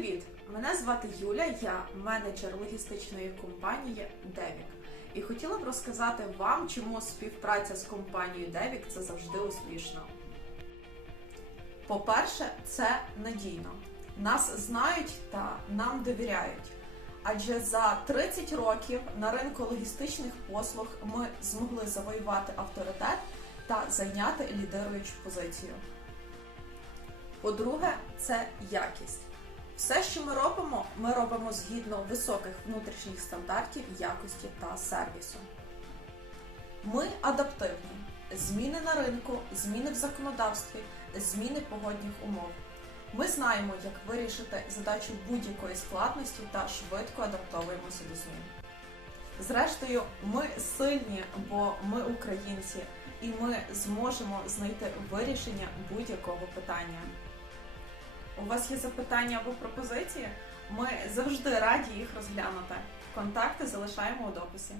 Привіт! Мене звати Юля, я менеджер логістичної компанії Девік. І хотіла б розказати вам, чому співпраця з компанією Девік це завжди успішно. По-перше, це надійно. Нас знають та нам довіряють. Адже за 30 років на ринку логістичних послуг ми змогли завоювати авторитет та зайняти лідируючу позицію. По-друге, це якість. Все, що ми робимо, ми робимо згідно високих внутрішніх стандартів якості та сервісу. Ми адаптивні. Зміни на ринку, зміни в законодавстві, зміни погодних умов. Ми знаємо, як вирішити задачу будь-якої складності та швидко адаптовуємося до змін. Зрештою, ми сильні, бо ми українці, і ми зможемо знайти вирішення будь-якого питання. Вас є запитання або пропозиції? Ми завжди раді їх розглянути. Контакти залишаємо у дописі.